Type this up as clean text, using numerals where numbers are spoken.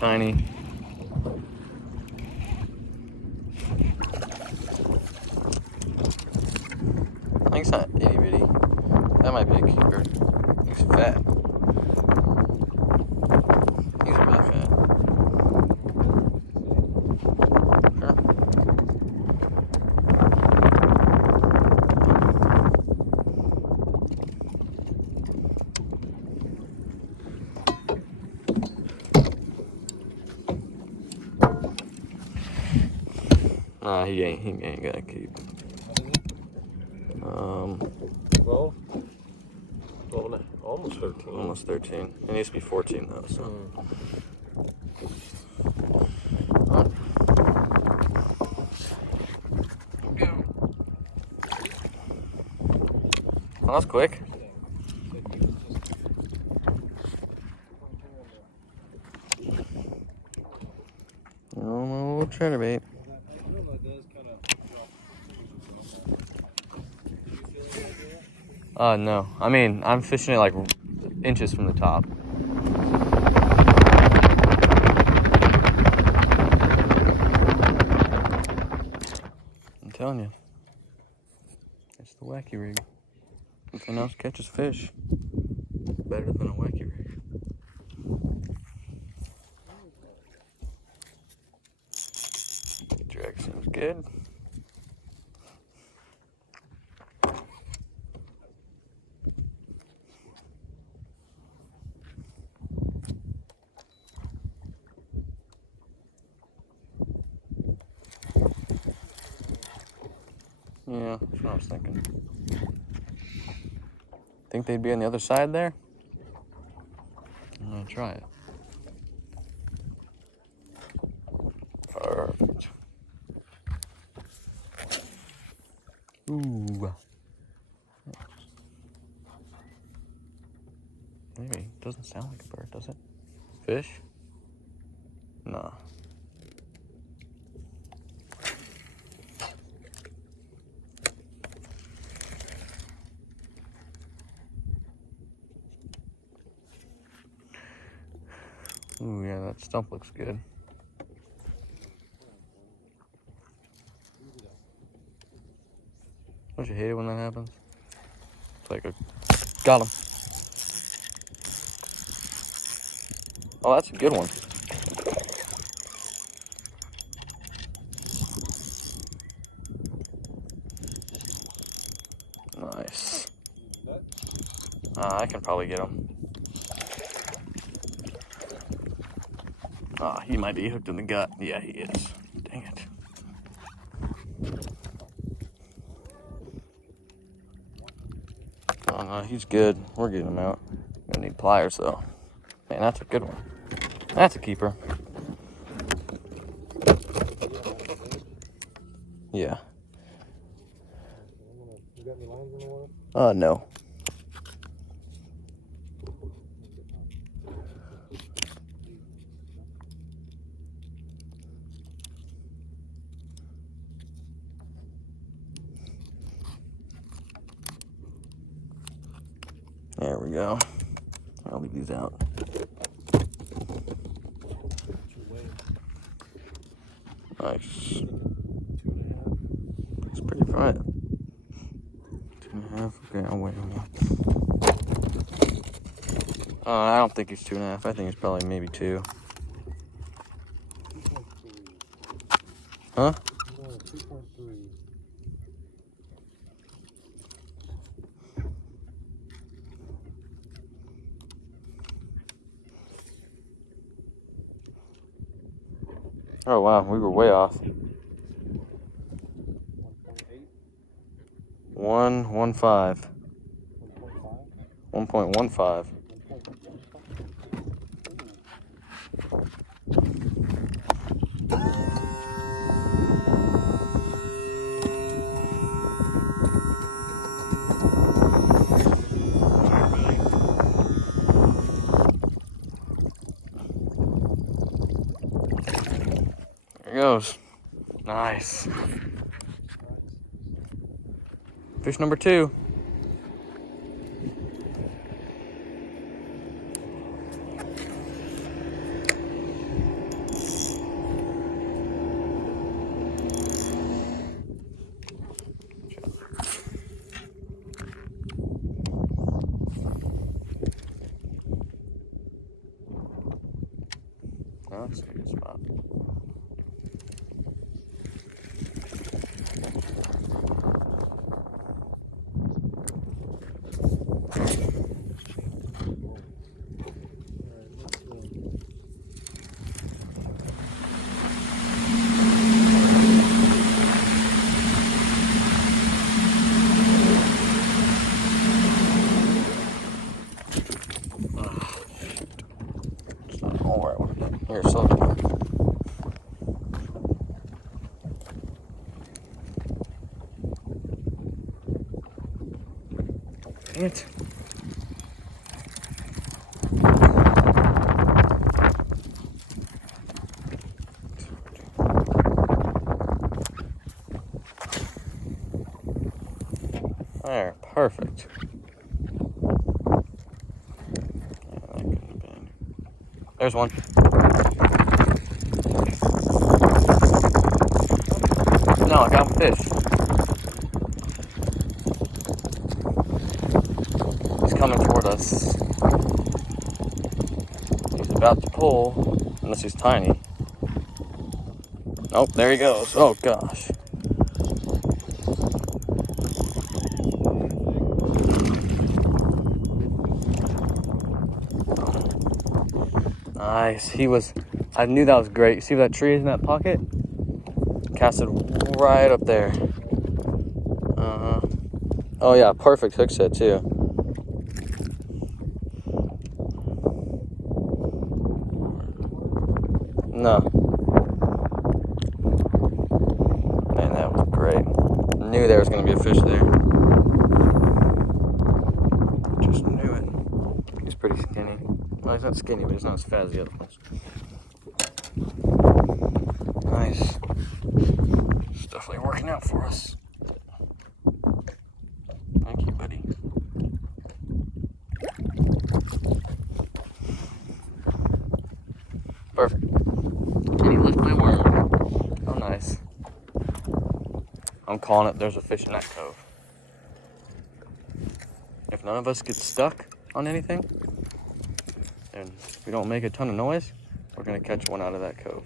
tiny. I think it's not itty bitty. That might be a keeper. He's fat. He's really fat. Sure. Nah, he ain't gonna keep. 12? Well, almost 13. Almost 13. It needs to be 14 though, so. Oh. Well, that's quick. Oh, little chatterbait. No. I mean, I'm fishing it like inches from the top. I'm telling you. It's the wacky rig. Nothing else catches fish better than a wacky rig. Drag seems good. Yeah, that's what I was thinking. Think they'd be on the other side there? I'm gonna try it. Perfect. Ooh. Maybe. Doesn't sound like a bird, does it? Fish? Nah. Ooh, yeah, that stump looks good. Don't you hate it when that happens? It's like a... Got him. Oh, that's a good one. Nice. I can probably get him. He might be hooked in the gut. Yeah, he is. Dang it. Oh, no, he's good. We're getting him out. Gonna need pliers, though. Man, that's a good one. That's a keeper. Yeah. You got any lines in the water? No. There we go. I'll leave these out. Nice. 2.5. That's pretty bright. 2.5. Okay, I'll weigh him. I don't think he's 2.5. I think he's probably maybe 2. 2.3. Huh? No, 2.3. Oh wow, we were way off. 1.8. 1.15. 1.5. 1.15. There he goes. Nice. Fish number 2. looks like a good spot. Here, slow down. Dang it. There, perfect. Yeah, that couldn't have been. There's one. No, I got a fish. He's coming toward us. He's about to pull, unless he's tiny. Nope, there he goes. Oh gosh. Nice. I knew that was great. See that tree is in that pocket? Casted right up there. Oh yeah, perfect hook set too. No. Man, that was great. Knew there was going to be a fish there. Just knew it. He's pretty skinny. Well, he's not skinny, but he's not as fat as the other ones. Nice. It's definitely working out for us. Thank you, buddy. Perfect. And he left my worm. Oh, nice. I'm calling it. There's a fish in that cove. If none of us get stuck on anything, and we don't make a ton of noise, we're going to catch one out of that cove.